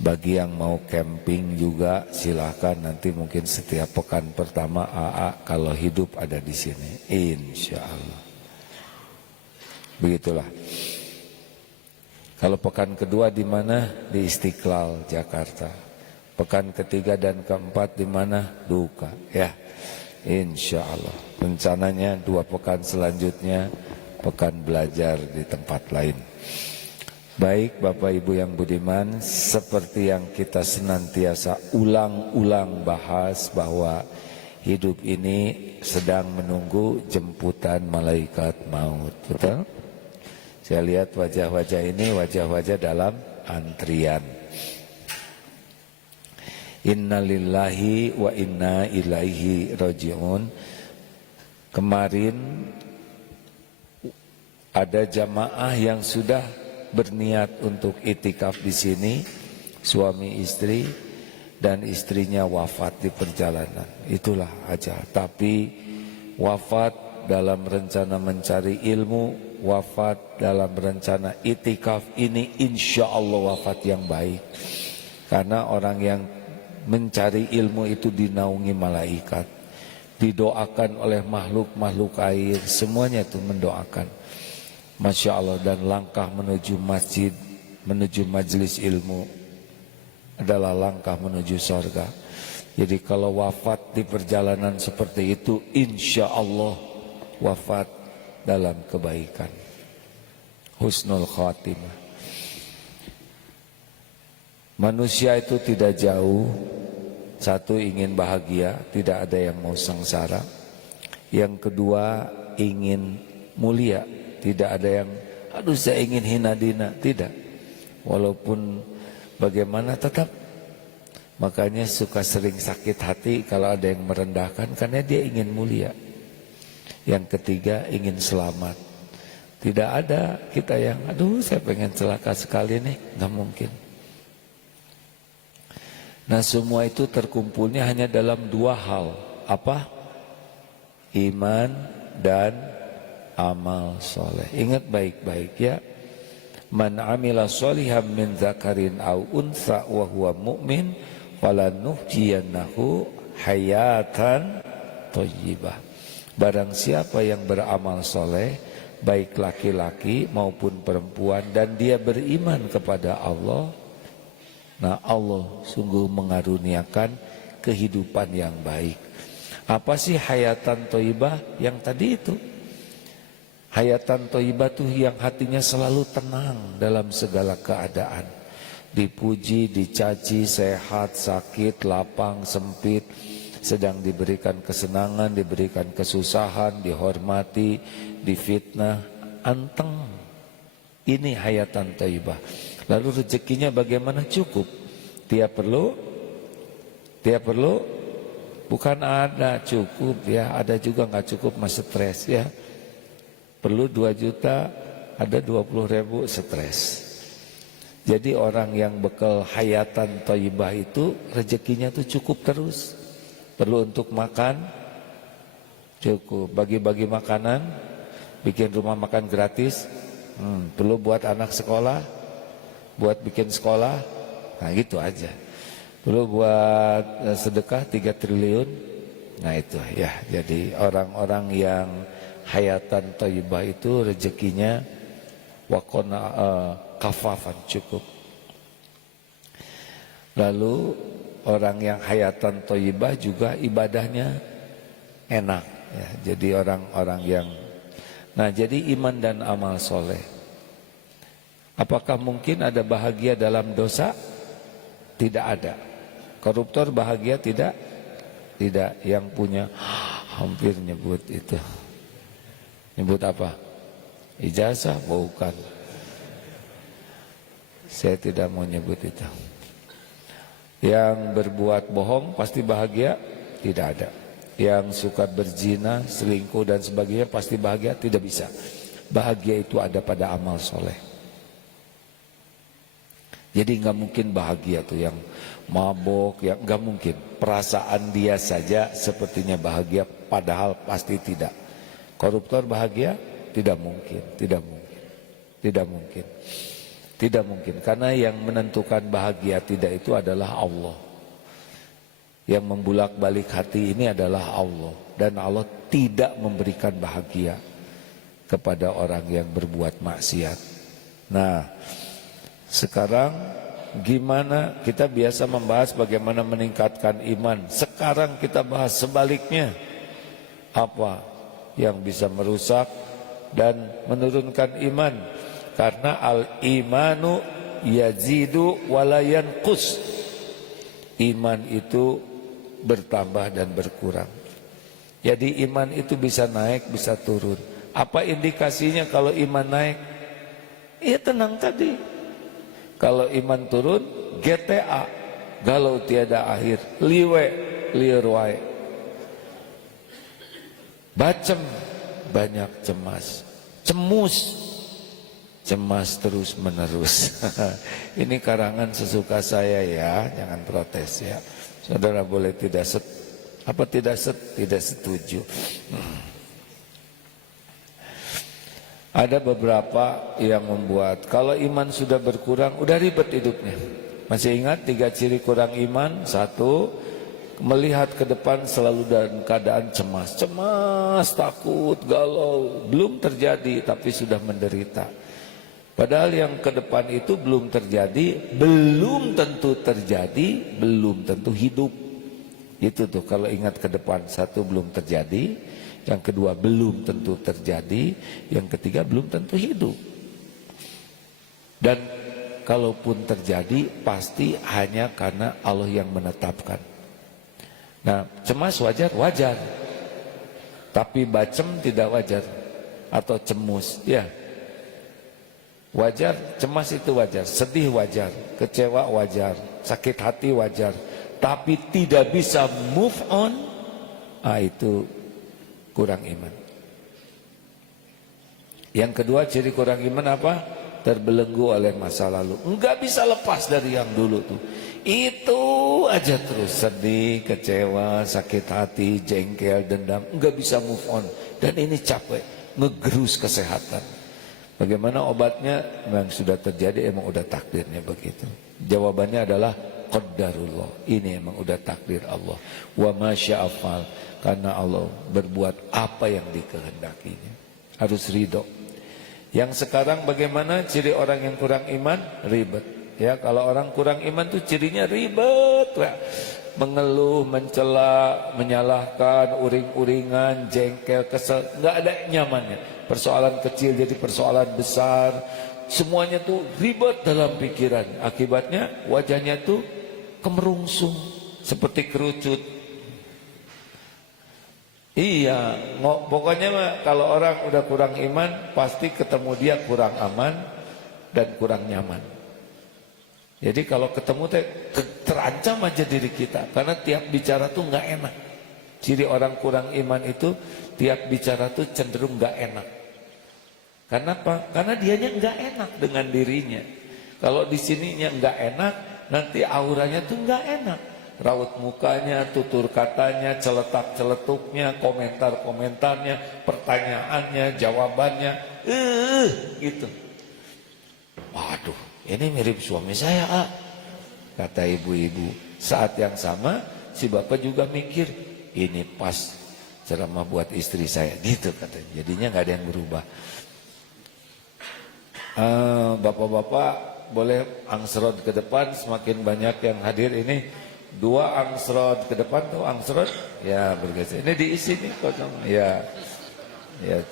Bagi yang mau camping juga silahkan, nanti mungkin setiap pekan pertama AA kalau hidup ada di sini, insya Allah. Begitulah. Kalau pekan kedua di mana? Di Istiqlal, Jakarta. Pekan ketiga dan keempat di mana? Duka, ya. Insya Allah. Rencananya 2 pekan selanjutnya pekan belajar di tempat lain. Baik Bapak Ibu yang budiman, seperti yang kita senantiasa ulang-ulang bahas bahwa hidup ini sedang menunggu jemputan malaikat maut. Betul? Saya lihat wajah-wajah ini wajah-wajah dalam antrian. Innalillahi wa inna ilaihi raji'un. Kemarin ada jamaah yang sudah berniat untuk itikaf di sini, suami istri, dan istrinya wafat di perjalanan. Itulah aja. Tapi wafat dalam rencana mencari ilmu, wafat dalam rencana itikaf ini insya Allah wafat yang baik. Karena orang yang mencari ilmu itu dinaungi malaikat, didoakan oleh makhluk-makhluk air, semuanya itu mendoakan. Masya Allah. Dan langkah menuju masjid, menuju majelis ilmu adalah langkah menuju surga. Jadi kalau wafat di perjalanan seperti itu, insya Allah wafat dalam kebaikan, husnul khatimah. Manusia itu tidak jauh. Satu, ingin bahagia, tidak ada yang mau sengsara. Yang kedua, ingin mulia, tidak ada yang aduh saya ingin hina dina, tidak. Walaupun bagaimana tetap. Makanya suka sering sakit hati kalau ada yang merendahkan, karena dia ingin mulia. Yang ketiga, ingin selamat. Tidak ada kita yang aduh saya pengen celaka sekali nih, nggak mungkin. Nah semua itu terkumpulnya hanya dalam 2 hal. Apa? Iman dan amal soleh. Ingat baik-baik ya. Man amila sholihan min zakarin au unsa wa huwa mu'min falanuhyiyannahu hayatan thayyibah. Barang siapa yang beramal soleh, baik laki-laki maupun perempuan, dan dia beriman kepada Allah, nah Allah sungguh mengaruniakan kehidupan yang baik. Apa sih hayatan thayyibah? Yang tadi itu. Hayatan thayyibah itu yang hatinya selalu tenang dalam segala keadaan. Dipuji, dicaci, sehat, sakit, lapang, sempit, sedang diberikan kesenangan, diberikan kesusahan, dihormati, difitnah, anteng. Ini hayatan thayyibah. Lalu rezekinya bagaimana? Cukup. Tiap perlu, bukan ada cukup ya, ada juga nggak cukup, masih stres ya. Perlu 2 juta, ada 20.000 stres. Jadi orang yang bekal hayatan thayyibah itu rezekinya tuh cukup terus. Perlu untuk makan, cukup. Bagi-bagi makanan, bikin rumah makan gratis, perlu buat anak sekolah, buat bikin sekolah, nah gitu aja. Perlu buat sedekah 3 triliun, nah itu ya. Jadi orang-orang yang hayatan thayyibah itu rezekinya waqona kafafan, cukup. Lalu orang yang hayatan thayyibah juga ibadahnya enak ya. Jadi orang-orang yang jadi iman dan amal soleh. Apakah mungkin ada bahagia dalam dosa? Tidak ada. Koruptor bahagia tidak? Tidak. Yang punya hampir nyebut itu. Nyebut apa? Ijazah? Bukan. Saya tidak mau nyebut itu. Yang berbuat bohong pasti bahagia? Tidak ada. Yang suka berzina, selingkuh dan sebagainya pasti bahagia? Tidak bisa. Bahagia itu ada pada amal soleh. Jadi nggak mungkin bahagia tuh yang mabok, yang nggak mungkin. Perasaan dia saja sepertinya bahagia, padahal pasti tidak. Koruptor bahagia? Tidak mungkin, tidak mungkin, tidak mungkin. Tidak mungkin, karena yang menentukan bahagia tidak itu adalah Allah. Yang membulak-balik hati ini adalah Allah. Dan Allah tidak memberikan bahagia kepada orang yang berbuat maksiat. Nah, sekarang gimana kita biasa membahas bagaimana meningkatkan iman. Sekarang kita bahas sebaliknya. Apa yang bisa merusak dan menurunkan iman? Karena al-imanu yazidu wala yanqus. Iman itu bertambah dan berkurang. Jadi iman itu bisa naik, bisa turun. Apa indikasinya kalau iman naik? Ya tenang tadi. Kalau iman turun, GTA, galau tiada akhir, liwe, liur wae. Bacem, banyak cemas, cemus, cemas terus menerus. Ini karangan sesuka saya ya, jangan protes ya. Saudara boleh tidak tidak setuju. Ada beberapa yang membuat kalau iman sudah berkurang, udah ribet hidupnya. Masih ingat 3 ciri kurang iman? 1, melihat ke depan selalu dalam keadaan cemas, takut, galau. Belum terjadi tapi sudah menderita. Padahal yang ke depan itu belum terjadi, belum tentu terjadi, belum tentu hidup. Itu tuh kalau ingat ke depan, 1 belum terjadi, yang kedua belum tentu terjadi, yang ketiga belum tentu hidup. Dan kalaupun terjadi pasti hanya karena Allah yang menetapkan. Nah, cemas wajar, tapi bacem tidak wajar, atau cemus ya. Wajar, cemas itu wajar, sedih wajar, kecewa wajar, sakit hati wajar, tapi tidak bisa move on, itu kurang iman. Yang kedua ciri kurang iman apa? Terbelenggu oleh masa lalu. Enggak bisa lepas dari yang dulu tuh. Itu aja terus sedih, kecewa, sakit hati, jengkel, dendam. Enggak bisa move on. Dan ini capek, ngegerus kesehatan. Bagaimana obatnya? Memang sudah terjadi, emang udah takdirnya begitu. Jawabannya adalah qadarullah. Ini emang udah takdir Allah. Wa ma sya'afal. Karena Allah berbuat apa yang dikehendakinya. Harus ridho. Yang sekarang bagaimana ciri orang yang kurang iman? Ribet. Ya, kalau orang kurang iman tuh cirinya ribet. Ya. Mengeluh, mencela, menyalahkan, uring-uringan, jengkel, kesel. Nggak ada nyamannya. Persoalan kecil jadi persoalan besar. Semuanya tuh ribet dalam pikiran. Akibatnya wajahnya tuh kemerungsung. Seperti kerucut. Iya, pokoknya mah kalau orang udah kurang iman pasti ketemu dia kurang aman dan kurang nyaman. Jadi kalau ketemu terancam aja diri kita karena tiap bicara tuh nggak enak. Ciri orang kurang iman itu tiap bicara tuh cenderung nggak enak. Karena apa? Karena dianya nggak enak dengan dirinya. Kalau di sininya nggak enak, nanti auranya tuh nggak enak. Raut mukanya, tutur katanya, celetak-celetuknya, komentar-komentarnya, pertanyaannya, jawabannya, gitu. Waduh, ini mirip suami saya, kata ibu-ibu. Saat yang sama, si bapak juga mikir, ini pas ceramah buat istri saya, gitu katanya. Jadinya nggak ada yang berubah. Bapak-bapak boleh angsrod ke depan, semakin banyak yang hadir ini. 2 angsrod ke depan tuh angsrod ya bergeser. Ini diisi nih kosong. Ya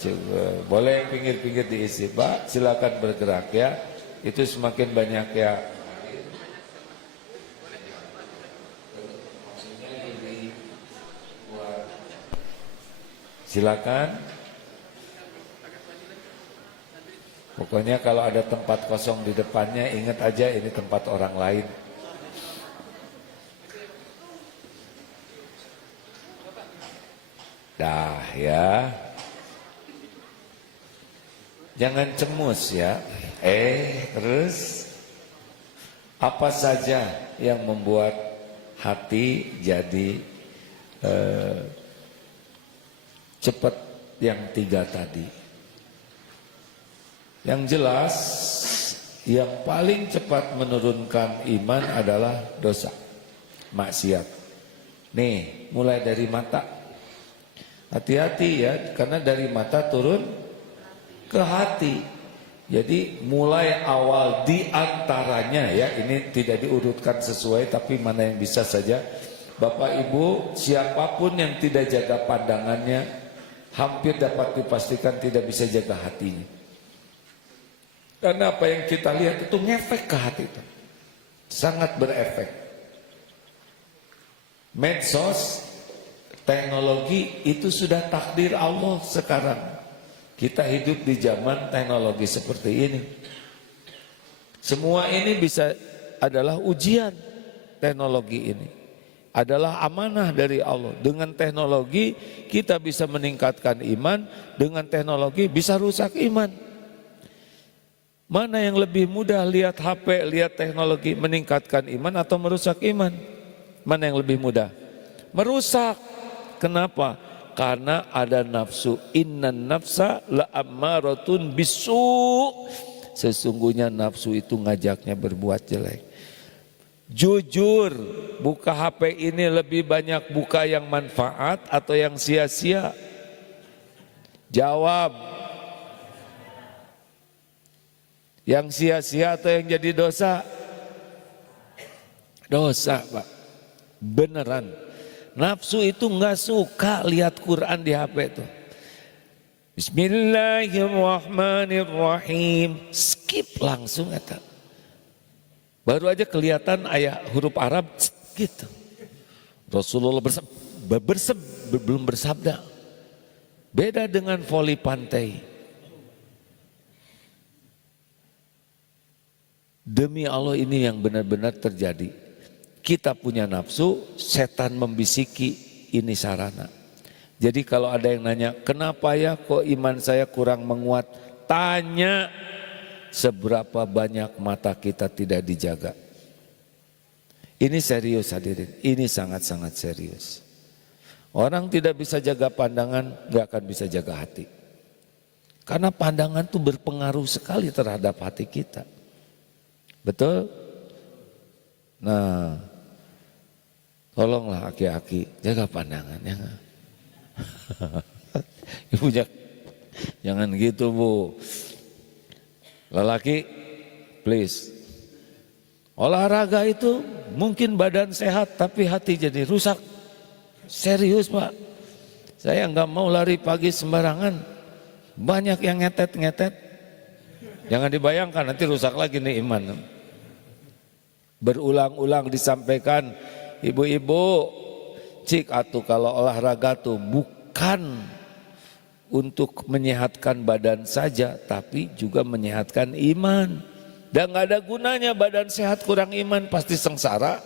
coba. Boleh pinggir-pinggir diisi, Pak. Silakan bergerak ya. Itu semakin banyak ya. Silakan. Pokoknya kalau ada tempat kosong di depannya, ingat aja ini tempat orang lain. Dah ya. Jangan cemus ya. Terus apa saja yang membuat hati jadi cepat yang 3 tadi? Yang jelas yang paling cepat menurunkan iman adalah dosa, maksiat. Nih, mulai dari mata. Hati-hati ya, karena dari mata turun ke hati. Jadi mulai awal diantaranya ya, ini tidak diurutkan sesuai, tapi mana yang bisa saja. Bapak Ibu, siapapun yang tidak jaga pandangannya, hampir dapat dipastikan tidak bisa jaga hatinya. Karena apa yang kita lihat itu ngefek ke hati itu. Sangat berefek. Medsos, teknologi itu sudah takdir Allah sekarang. Kita hidup di zaman teknologi seperti ini. Semua ini bisa adalah ujian. Teknologi ini adalah amanah dari Allah. Dengan teknologi kita bisa meningkatkan iman, dengan teknologi bisa rusak iman. Mana yang lebih mudah, lihat HP, lihat teknologi meningkatkan iman atau merusak iman? Mana yang lebih mudah? Merusak. Kenapa? Karena ada nafsu. Innan nafsa la'ammaratun bisu. Sesungguhnya nafsu itu ngajaknya berbuat jelek. Jujur, buka HP ini lebih banyak buka yang manfaat atau yang sia-sia? Jawab. Yang sia-sia atau yang jadi dosa? Dosa, Pak. Beneran. Nafsu itu enggak suka lihat Quran di HP itu. Bismillahirrahmanirrahim. Skip langsung eta. Baru aja kelihatan ayat huruf Arab gitu. Rasulullah belum bersabda. Beda dengan voli pantai. Demi Allah ini yang benar-benar terjadi. Kita punya nafsu, setan membisiki, ini sarana. Jadi kalau ada yang nanya, kenapa ya kok iman saya kurang menguat? Tanya, seberapa banyak mata kita tidak dijaga. Ini serius hadirin, ini sangat-sangat serius. Orang tidak bisa jaga pandangan, gak akan bisa jaga hati. Karena pandangan itu berpengaruh sekali terhadap hati kita. Betul? Nah, tolonglah aki-aki jaga pandangannya. Ibu jangan gitu Bu. Lelaki, please. Olahraga itu mungkin badan sehat tapi hati jadi rusak. Serius Pak. Saya nggak mau lari pagi sembarangan. Banyak yang ngetet-ngetet. Jangan dibayangkan nanti rusak lagi nih iman. Berulang-ulang disampaikan, ibu-ibu, cik atuh kalau olahraga tuh bukan untuk menyehatkan badan saja, tapi juga menyehatkan iman. Dan gak ada gunanya badan sehat kurang iman, pasti sengsara.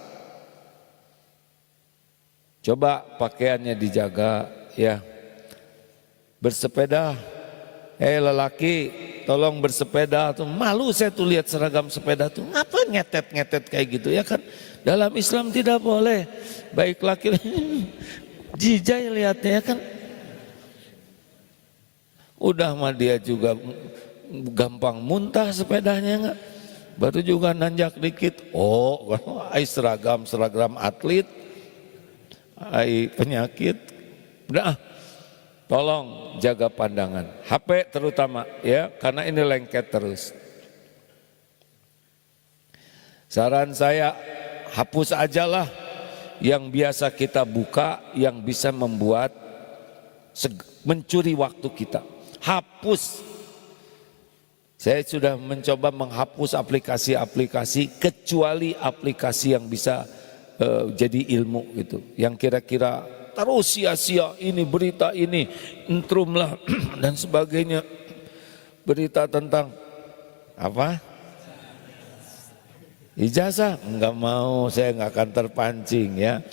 Coba pakaiannya dijaga ya. Bersepeda, lelaki tolong bersepeda tuh, malu saya tuh lihat seragam sepeda tuh, ngapa ngetet-ngetet kayak gitu ya kan? Dalam Islam tidak boleh, baik laki jijai lihatnya ya kan? Udah mah dia juga gampang muntah sepedanya enggak? Baru juga nanjak dikit, oh ai seragam atlet, ai penyakit, udah. Tolong jaga pandangan, HP terutama ya, karena ini lengket terus. Saran saya, hapus ajalah yang biasa kita buka, yang bisa membuat mencuri waktu kita. Hapus. Saya sudah mencoba menghapus aplikasi-aplikasi, kecuali aplikasi yang bisa jadi ilmu gitu, yang kira-kira terus sia-sia, ini berita ini, intrum lah dan sebagainya. Berita tentang apa? Ijazah, enggak mau, saya enggak akan terpancing ya.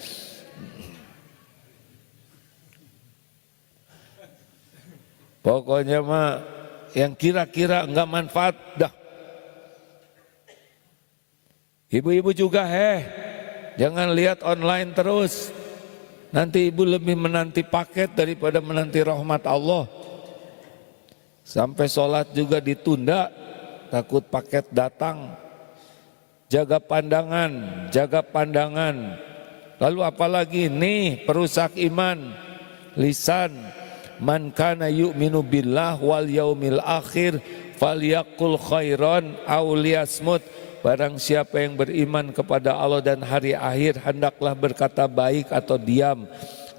Pokoknya mah yang kira-kira enggak manfaat dah. Ibu-ibu juga jangan lihat online terus. Nanti ibu lebih menanti paket daripada menanti rahmat Allah. Sampai sholat juga ditunda takut paket datang. Jaga pandangan, jaga pandangan. Lalu apalagi nih perusak iman, lisan. Man kana yu'minu billah wal yaumil akhir falyaqul khairan aw liyasmut. Barang siapa yang beriman kepada Allah dan hari akhir, hendaklah berkata baik atau diam.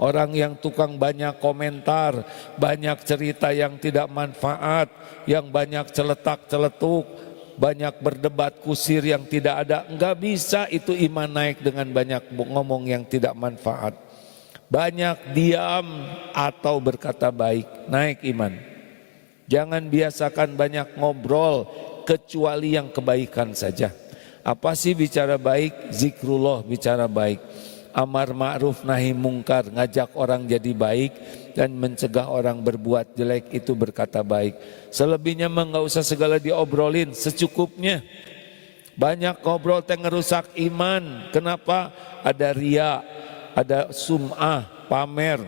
Orang yang tukang banyak komentar, banyak cerita yang tidak manfaat, yang banyak celetak-celetuk, banyak berdebat kusir yang tidak ada, enggak bisa itu iman naik dengan banyak ngomong yang tidak manfaat. Banyak diam atau berkata baik, naik iman. Jangan biasakan banyak ngobrol kecuali yang kebaikan saja. Apa sih bicara baik? Zikrullah bicara baik. Amar ma'ruf nahi mungkar, ngajak orang jadi baik dan mencegah orang berbuat jelek, itu berkata baik. Selebihnya mah enggak usah segala diobrolin, secukupnya. Banyak ngobrol teh ngerusak iman. Kenapa? Ada ria, ada sum'ah, pamer,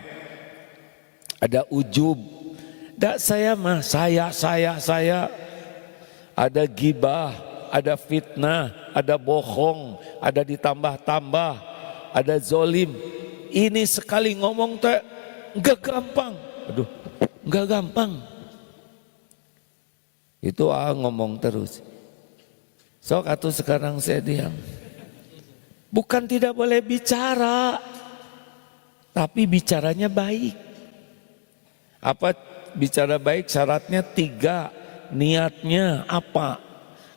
ada ujub. Dak saya mah saya. Ada gibah, ada fitnah, ada bohong, ada ditambah-tambah, ada zolim. Ini sekali ngomong teh enggak gampang. Aduh, enggak gampang. Itu ngomong terus. Sok atuh sekarang saya diam. Bukan tidak boleh bicara, tapi bicaranya baik. Apa bicara baik? Syaratnya 3. Niatnya apa?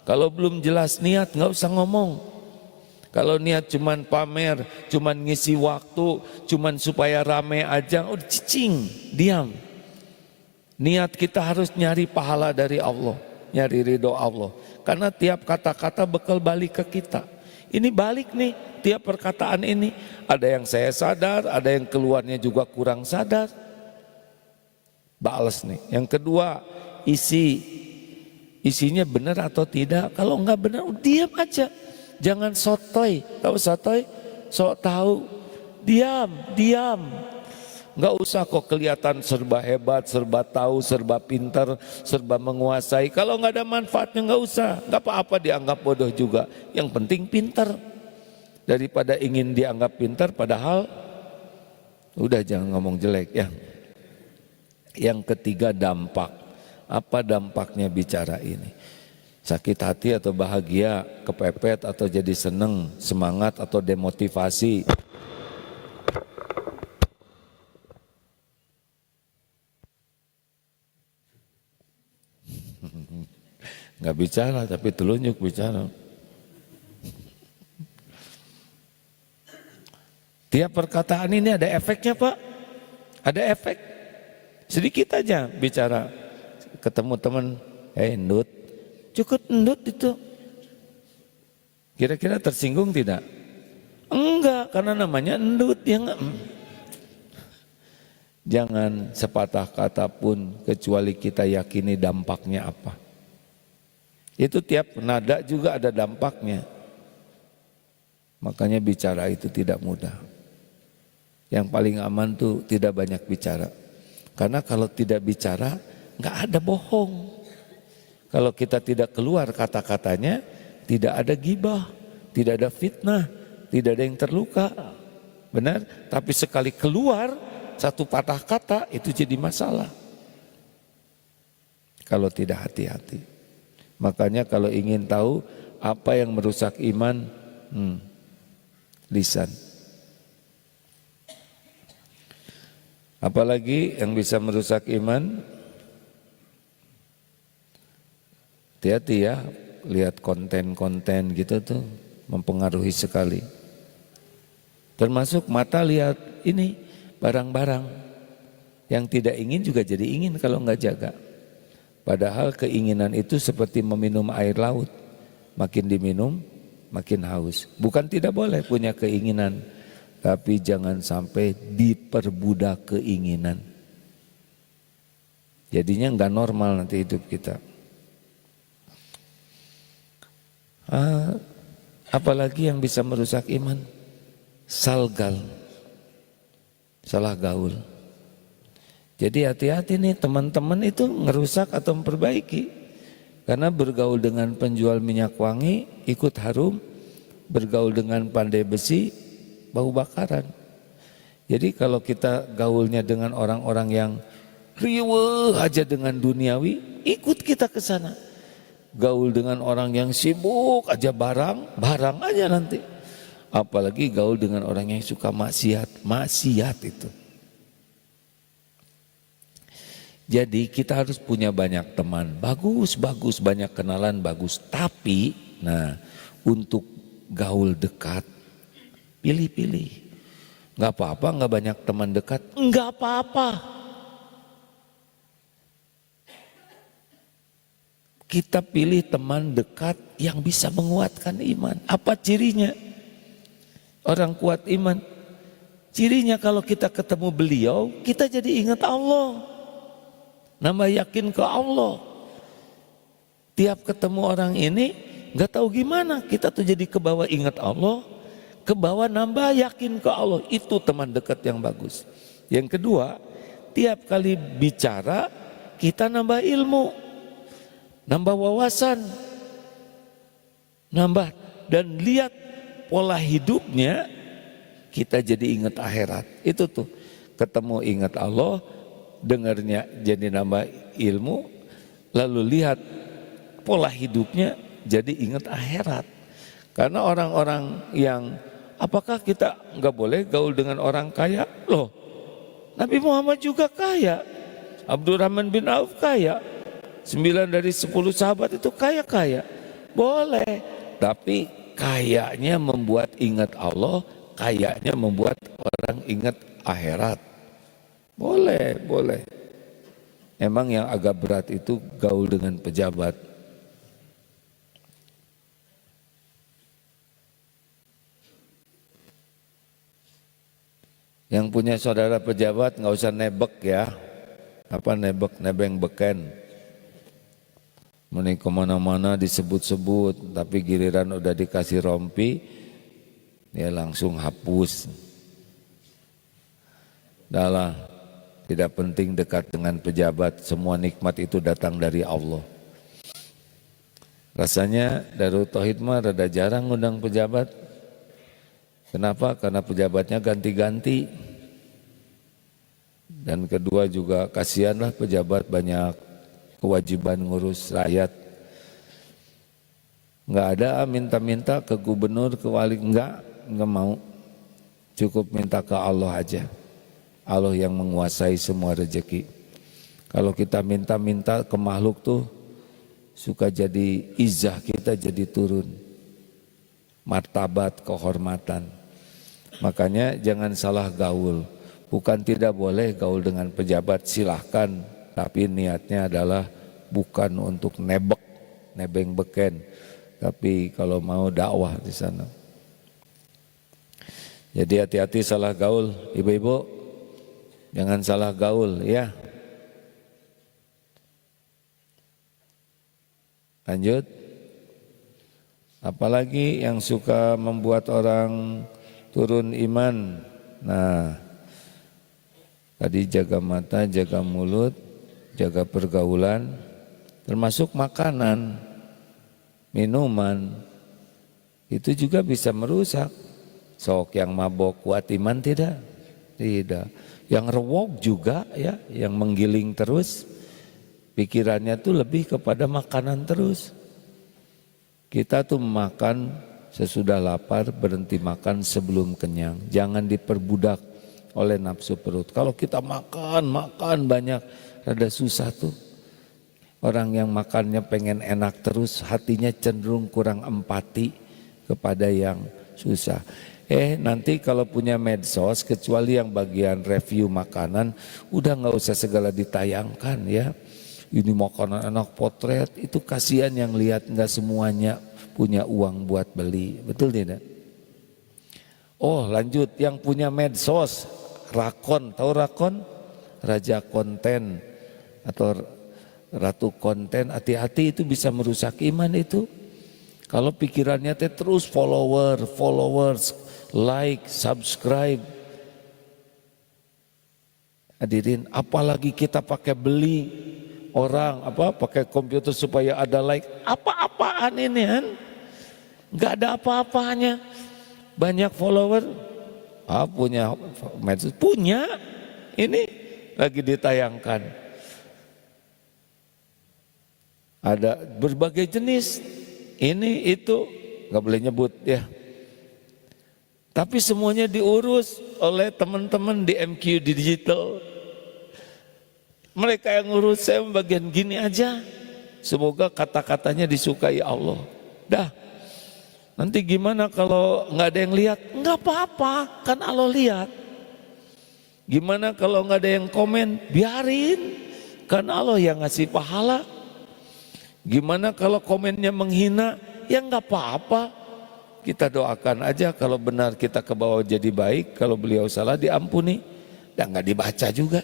Kalau belum jelas niat nggak usah ngomong. Kalau niat cuman pamer, cuman ngisi waktu, cuman supaya rame aja, udah cicing, diam. Niat kita harus nyari pahala dari Allah, nyari ridho Allah. Karena tiap kata-kata bekal balik ke kita. Ini balik nih, tiap perkataan ini. Ada yang saya sadar, ada yang keluarnya juga kurang sadar. Bales nih. Yang kedua, isinya benar atau tidak. Kalau enggak benar, diam aja. Jangan sotoy. Tahu sotoy? Sok tahu. Diam. Enggak usah kok kelihatan serba hebat, serba tahu, serba pintar, serba menguasai. Kalau enggak ada manfaatnya enggak usah. Enggak apa-apa dianggap bodoh juga. Yang penting pintar. Daripada ingin dianggap pintar padahal udah jangan ngomong jelek ya. Yang ketiga, dampak. Apa dampaknya bicara ini? Sakit hati atau bahagia, kepepet atau jadi seneng, semangat atau demotivasi. Nggak bicara tapi telunjuk bicara. Tiap perkataan ini ada efeknya Pak. Ada efek. Sedikit aja bicara. Ketemu teman, endut. Cukup endut itu. Kira-kira tersinggung tidak? Enggak, karena namanya endut. Ya enggak. Jangan sepatah kata pun kecuali kita yakini dampaknya apa. Itu tiap nada juga ada dampaknya. Makanya bicara itu tidak mudah. Yang paling aman tuh tidak banyak bicara. Karena kalau tidak bicara nggak ada bohong. Kalau kita tidak keluar kata-katanya, tidak ada gibah, tidak ada fitnah, tidak ada yang terluka. Benar? Tapi sekali keluar satu patah kata itu jadi masalah. Kalau tidak hati-hati. Makanya kalau ingin tahu apa yang merusak iman, lisan. Apalagi yang bisa merusak iman? Hati-hati ya, lihat konten-konten gitu tuh mempengaruhi sekali. Termasuk mata lihat ini barang-barang yang tidak ingin juga jadi ingin kalau nggak jaga. Padahal keinginan itu seperti meminum air laut, makin diminum makin haus. Bukan tidak boleh punya keinginan, tapi jangan sampai diperbudak keinginan. Jadinya nggak normal nanti hidup kita. Apalagi yang bisa merusak iman? Salgal, salah gaul. Jadi hati-hati nih teman-teman itu ngerusak atau memperbaiki. Karena bergaul dengan penjual minyak wangi ikut harum, bergaul dengan pandai besi bau bakaran. Jadi kalau kita gaulnya dengan orang-orang yang riweuh aja dengan duniawi, ikut kita ke sana. Gaul dengan orang yang sibuk aja barang aja nanti. Apalagi gaul dengan orang yang suka maksiat itu. Jadi kita harus punya banyak teman, bagus, banyak kenalan bagus. Tapi, untuk gaul dekat, pilih-pilih. Nggak apa-apa, nggak banyak teman dekat, nggak apa-apa. Kita pilih teman dekat yang bisa menguatkan iman. Apa cirinya? Orang kuat iman. Cirinya kalau kita ketemu beliau, kita jadi ingat Allah. Nambah yakin ke Allah. Tiap ketemu orang ini nggak tahu gimana, kita tuh jadi kebawa ingat Allah, kebawa nambah yakin ke Allah. Itu teman dekat yang bagus. Yang kedua, tiap kali bicara kita nambah ilmu, nambah wawasan, nambah dan lihat pola hidupnya, kita jadi ingat akhirat. Itu tuh ketemu ingat Allah, dengarnya jadi nambah ilmu, lalu lihat pola hidupnya jadi ingat akhirat. Karena orang-orang yang, apakah kita nggak boleh gaul dengan orang kaya? Loh, Nabi Muhammad juga kaya, Abdurrahman bin Auf kaya, 9 dari 10 sahabat itu kaya-kaya. Boleh, tapi kayanya membuat ingat Allah, kayanya membuat orang ingat akhirat. Boleh. Emang yang agak berat itu gaul dengan pejabat. Yang punya saudara pejabat nggak usah nebek ya. Apa nebek, nebeng beken. Meni kemana-mana disebut-sebut, tapi giliran udah dikasih rompi, dia langsung hapus. Dahlah, tidak penting dekat dengan pejabat, semua nikmat itu datang dari Allah. Rasanya Darut Tauhid mah rada jarang ngundang pejabat. Kenapa? Karena pejabatnya ganti-ganti. Dan kedua juga kasihanlah pejabat banyak kewajiban ngurus rakyat. Enggak ada minta-minta ke gubernur, ke wali, enggak mau. Cukup minta ke Allah aja. Allah yang menguasai semua rezeki. Kalau kita minta-minta ke makhluk tuh suka jadi izah kita jadi turun. Martabat, kehormatan. Makanya jangan salah gaul. Bukan tidak boleh gaul dengan pejabat, silahkan. Tapi niatnya adalah bukan untuk nebeng beken. Tapi kalau mau dakwah di sana. Jadi hati-hati salah gaul, ibu-ibu. Jangan salah gaul ya. Lanjut. Apalagi yang suka membuat orang turun iman. Nah, tadi jaga mata, jaga mulut, jaga pergaulan, termasuk makanan, minuman. Itu juga bisa merusak. Sok yang mabok kuat iman tidak? Tidak. Yang rewok juga ya, yang menggiling terus, pikirannya tuh lebih kepada makanan terus. Kita tuh makan sesudah lapar, berhenti makan sebelum kenyang. Jangan diperbudak oleh nafsu perut. Kalau kita makan banyak, rada susah tuh. Orang yang makannya pengen enak terus, hatinya cenderung kurang empati kepada yang susah. Nanti kalau punya medsos, kecuali yang bagian review makanan, udah nggak usah segala ditayangkan ya. Ini makanan enak potret, itu kasihan yang lihat, nggak semuanya punya uang buat beli, betul tidak? Oh lanjut, yang punya medsos, rakon, tahu rakon? Raja konten atau ratu konten, hati-hati itu bisa merusak iman itu. Kalau pikirannya terus followers, like, subscribe. Hadirin, apalagi kita pakai beli. orang pakai komputer supaya ada like. Apa-apaan ini kan? Nggak ada apa-apanya. Banyak follower, punya medsos, punya. Ini lagi ditayangkan. Ada berbagai jenis, ini itu nggak boleh nyebut ya. Tapi semuanya diurus oleh teman-teman di MQ Digital. Mereka yang ngurus, saya bagian gini aja. Semoga kata-katanya disukai Allah. Dah. Nanti gimana kalau nggak ada yang lihat? Nggak apa-apa, kan Allah lihat. Gimana kalau nggak ada yang komen? Biarin, kan Allah yang ngasih pahala. Gimana kalau komennya menghina? Ya nggak apa-apa. Kita doakan aja kalau benar kita ke bawah jadi baik, kalau beliau salah diampuni. Dan nggak dibaca juga.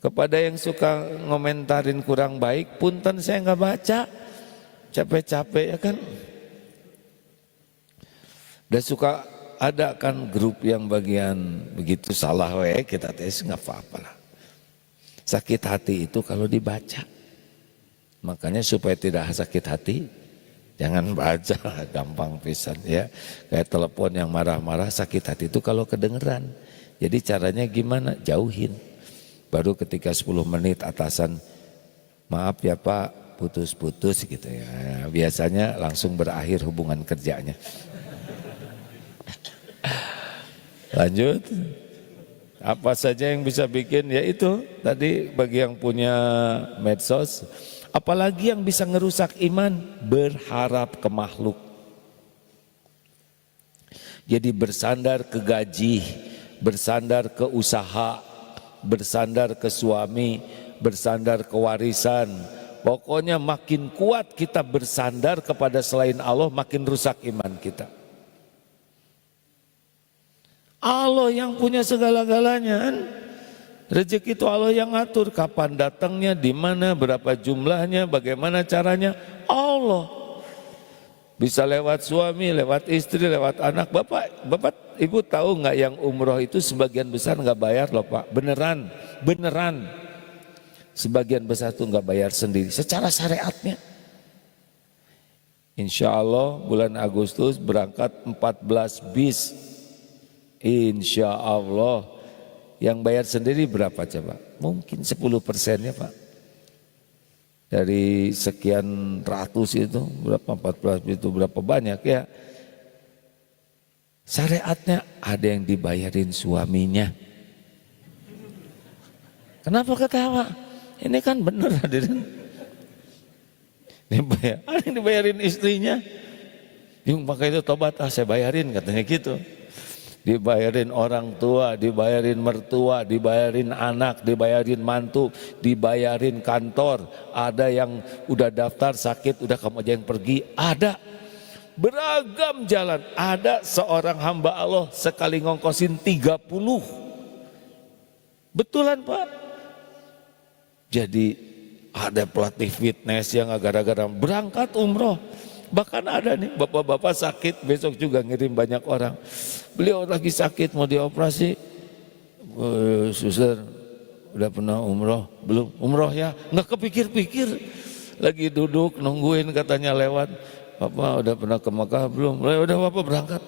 Kepada yang suka ngomentarin kurang baik, punten saya nggak baca. Capek-capek ya kan. Dan suka ada kan grup yang bagian begitu salah kita tes nggak apa-apa lah. Sakit hati itu kalau dibaca. Makanya supaya tidak sakit hati, jangan baca, gampang pisan ya. Kayak telepon yang marah-marah, sakit hati itu kalau kedengeran. Jadi caranya gimana? Jauhin. Baru ketika 10 menit atasan, maaf ya Pak, putus-putus gitu ya. Biasanya langsung berakhir hubungan kerjanya. Lanjut. Apa saja yang bisa bikin, ya itu tadi bagi yang punya medsos. Apalagi yang bisa ngerusak iman, berharap ke makhluk. Jadi bersandar ke gaji, bersandar ke usaha, bersandar ke suami, bersandar ke warisan. Pokoknya makin kuat kita bersandar kepada selain Allah, makin rusak iman kita. Allah yang punya segala-galanya kan. Rezeki itu Allah yang ngatur, kapan datangnya, di mana, berapa jumlahnya, bagaimana caranya, Allah. Bisa lewat suami, lewat istri, lewat anak. Bapak, Ibu tahu nggak yang umroh itu sebagian besar nggak bayar loh Pak, beneran. Sebagian besar itu nggak bayar sendiri, secara syariatnya. Insya Allah bulan Agustus berangkat 14 bis. Insya Allah. Yang bayar sendiri berapa coba? Mungkin 10% Pak. Dari sekian ratus itu berapa, 14 itu berapa banyak ya. Syariatnya ada yang dibayarin suaminya. Kenapa ketawa? Ini kan benar hadirin. Ada yang dibayarin istrinya. Yung pakai itu tobat, saya bayarin katanya gitu. Dibayarin orang tua, dibayarin mertua, dibayarin anak, dibayarin mantu, dibayarin kantor. Ada yang udah daftar sakit, udah kamu aja yang pergi. Ada beragam jalan. Ada seorang hamba Allah sekali ngongkosin 30. Betulan Pak. Jadi ada pelatih fitness yang gara-gara berangkat umroh. Bahkan ada nih bapak-bapak sakit, besok juga ngirim banyak orang. Beliau lagi sakit mau dioperasi. Suster, udah pernah umroh? Belum? Umroh ya? Nggak kepikir-pikir. Lagi duduk nungguin katanya lewat. Bapak udah pernah ke Mekah? Belum? Udah Bapak berangkat.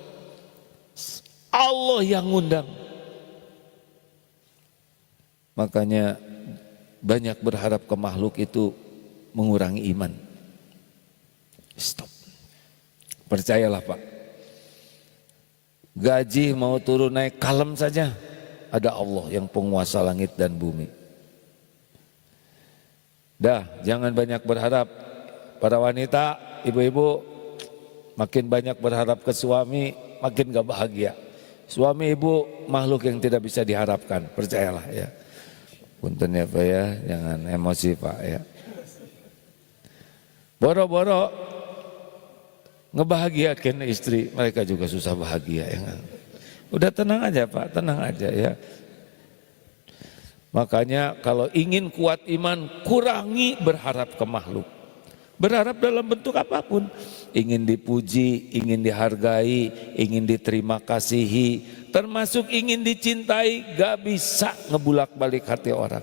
Allah yang ngundang. Makanya banyak berharap ke makhluk itu mengurangi iman. Stop. Percayalah Pak. Gaji mau turun naik kalem saja. Ada Allah yang penguasa langit dan bumi. Dah, jangan banyak berharap. Para wanita, ibu-ibu, makin banyak berharap ke suami, makin gak bahagia. Suami ibu makhluk yang tidak bisa diharapkan, percayalah ya. Punten ya Pak ya, jangan emosi Pak ya. Boro-boro ngebahagiakan istri, mereka juga susah bahagia ya kan? Udah tenang aja Pak, tenang aja ya. Makanya kalau ingin kuat iman, kurangi berharap ke makhluk. Berharap dalam bentuk apapun. Ingin dipuji, ingin dihargai, ingin diterima kasihi, termasuk ingin dicintai, gak bisa ngebulak balik hati orang.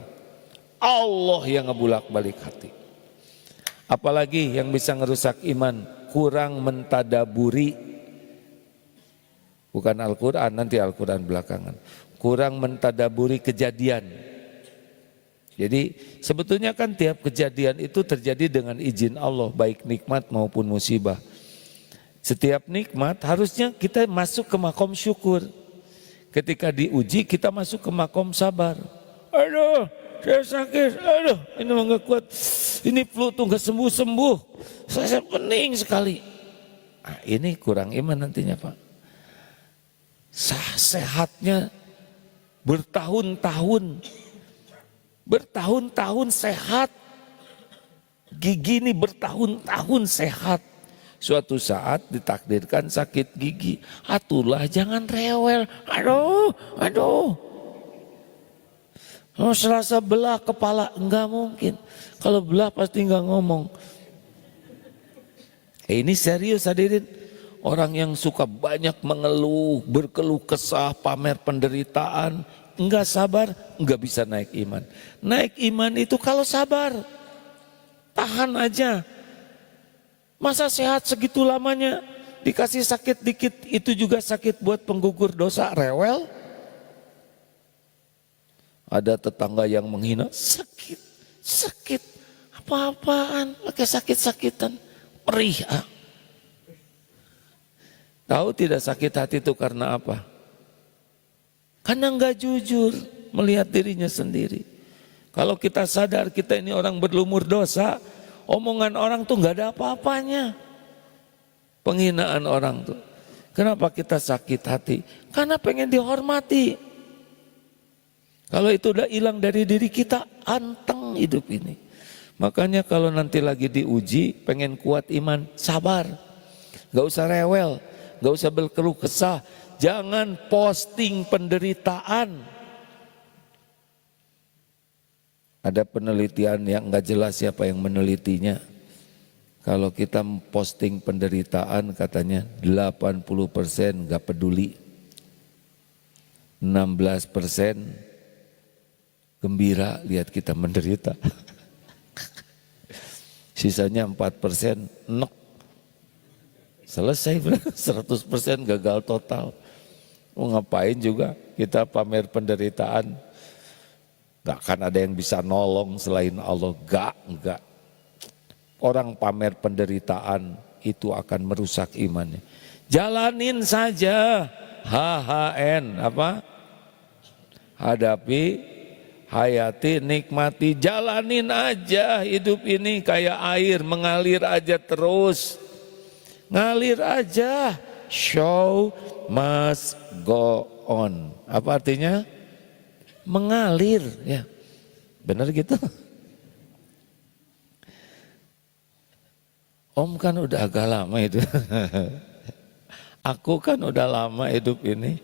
Allah yang ngebulak-balik hati. Apalagi yang bisa ngerusak iman? Kurang mentadaburi, bukan Al-Quran, nanti Al-Quran belakangan. Kurang mentadaburi kejadian. Jadi sebetulnya kan tiap kejadian itu terjadi dengan izin Allah, baik nikmat maupun musibah. Setiap nikmat harusnya kita masuk ke makom syukur. Ketika diuji kita masuk ke makom sabar. Aduh, saya sakit, aduh ini nggak kuat, ini flu tuh nggak sembuh-sembuh, saya pening sekali. Nah, ini kurang iman nantinya Pak. Sehatnya bertahun-tahun sehat, gigi ini bertahun-tahun sehat. Suatu saat ditakdirkan sakit gigi, atulah jangan rewel. Aduh. Oh, serasa belah kepala, enggak mungkin. Kalau belah pasti enggak ngomong. Ini serius hadirin. Orang yang suka banyak mengeluh, berkeluh kesah, pamer penderitaan, enggak sabar, enggak bisa naik iman. Naik iman itu kalau sabar. Tahan aja. Masa sehat segitu lamanya, dikasih sakit dikit, itu juga sakit buat penggugur dosa, rewel. Ada tetangga yang menghina, sakit, apa-apaan, pakai sakit-sakitan, perih. Tahu tidak sakit hati itu karena apa? Karena enggak jujur melihat dirinya sendiri. Kalau kita sadar kita ini orang berlumur dosa, omongan orang tuh enggak ada apa-apanya. Penghinaan orang tuh. Kenapa kita sakit hati? Karena pengen dihormati. Kalau itu udah hilang dari diri kita, anteng hidup ini. Makanya kalau nanti lagi diuji, pengen kuat iman, sabar. Gak usah rewel, gak usah berkeluh kesah. Jangan posting penderitaan. Ada penelitian yang gak jelas siapa yang menelitinya. Kalau kita posting penderitaan katanya 80% gak peduli. 16% gembira lihat kita menderita. Sisanya 4% nek. Selesai 100% gagal total. Mau ngapain juga kita pamer penderitaan. Gak akan ada yang bisa nolong selain Allah. Gak. Orang pamer penderitaan itu akan merusak imannya. Jalanin saja. HHN apa? Hadapi, hayati, nikmati, jalanin aja hidup ini kayak air mengalir aja terus. Ngalir aja. Show must go on. Apa artinya? Mengalir ya. Benar gitu? Om kan udah agak lama itu. Aku kan udah lama hidup ini.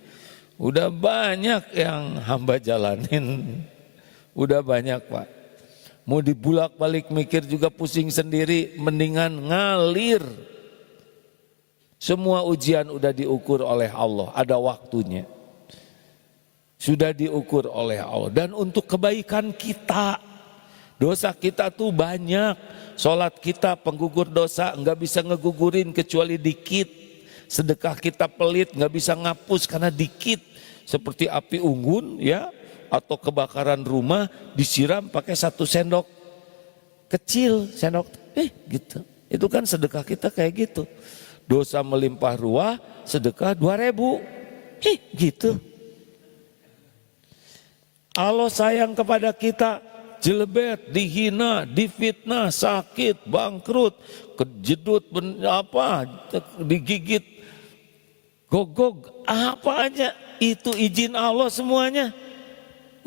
Udah banyak yang hamba jalanin. Udah banyak Pak. Mau dibulak-balik mikir juga pusing sendiri. Mendingan ngalir. Semua ujian udah diukur oleh Allah. Ada waktunya. Sudah diukur oleh Allah. Dan untuk kebaikan kita. Dosa kita tuh banyak. Sholat kita penggugur dosa enggak bisa ngegugurin kecuali dikit. Sedekah kita pelit enggak bisa ngapus karena dikit. Seperti api unggun ya. Atau kebakaran rumah disiram pakai 1 sendok kecil. Sendok gitu. Itu kan sedekah kita kayak gitu. Dosa melimpah ruah sedekah 2.000. Gitu. Allah sayang kepada kita. Jelebet, dihina, difitnah, sakit, bangkrut, kejedut, digigit, gogog, apa aja itu izin Allah semuanya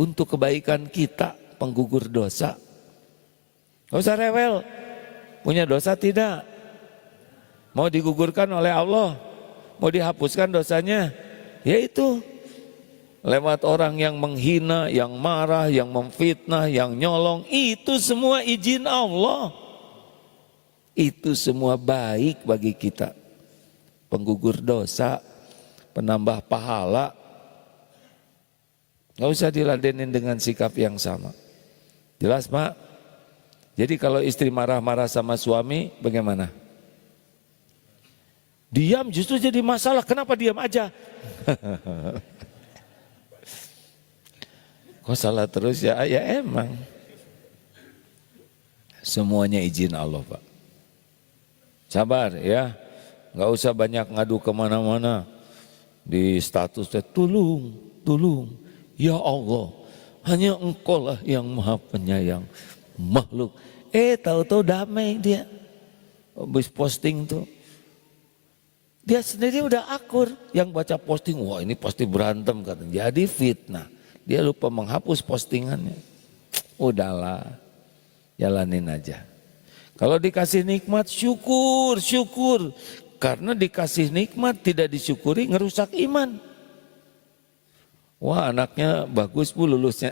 untuk kebaikan kita, penggugur dosa. Gak usah rewel, punya dosa tidak, mau digugurkan oleh Allah, mau dihapuskan dosanya, yaitu lewat orang yang menghina, yang marah, yang memfitnah, yang nyolong. Itu semua izin Allah. Itu semua baik bagi kita. Penggugur dosa, penambah pahala. Gak usah diladenin dengan sikap yang sama. Jelas Pak? Jadi kalau istri marah-marah sama suami bagaimana? Diam justru jadi masalah, kenapa diam aja? Kok salah terus ya? Ya emang. Semuanya izin Allah Pak. Sabar ya, nggak usah banyak ngadu kemana-mana. Di statusnya tolong, ya Allah, hanya Engkau lah yang maha penyayang makhluk. Tahu-tahu damai dia. Habis posting tuh, dia sendiri udah akur. Yang baca posting, wah ini pasti berantem katanya. Jadi fitnah. Dia lupa menghapus postingannya. Udahlah, jalanin aja. Kalau dikasih nikmat syukur. Karena dikasih nikmat tidak disyukuri ngerusak iman. Wah anaknya bagus Bu lulusnya.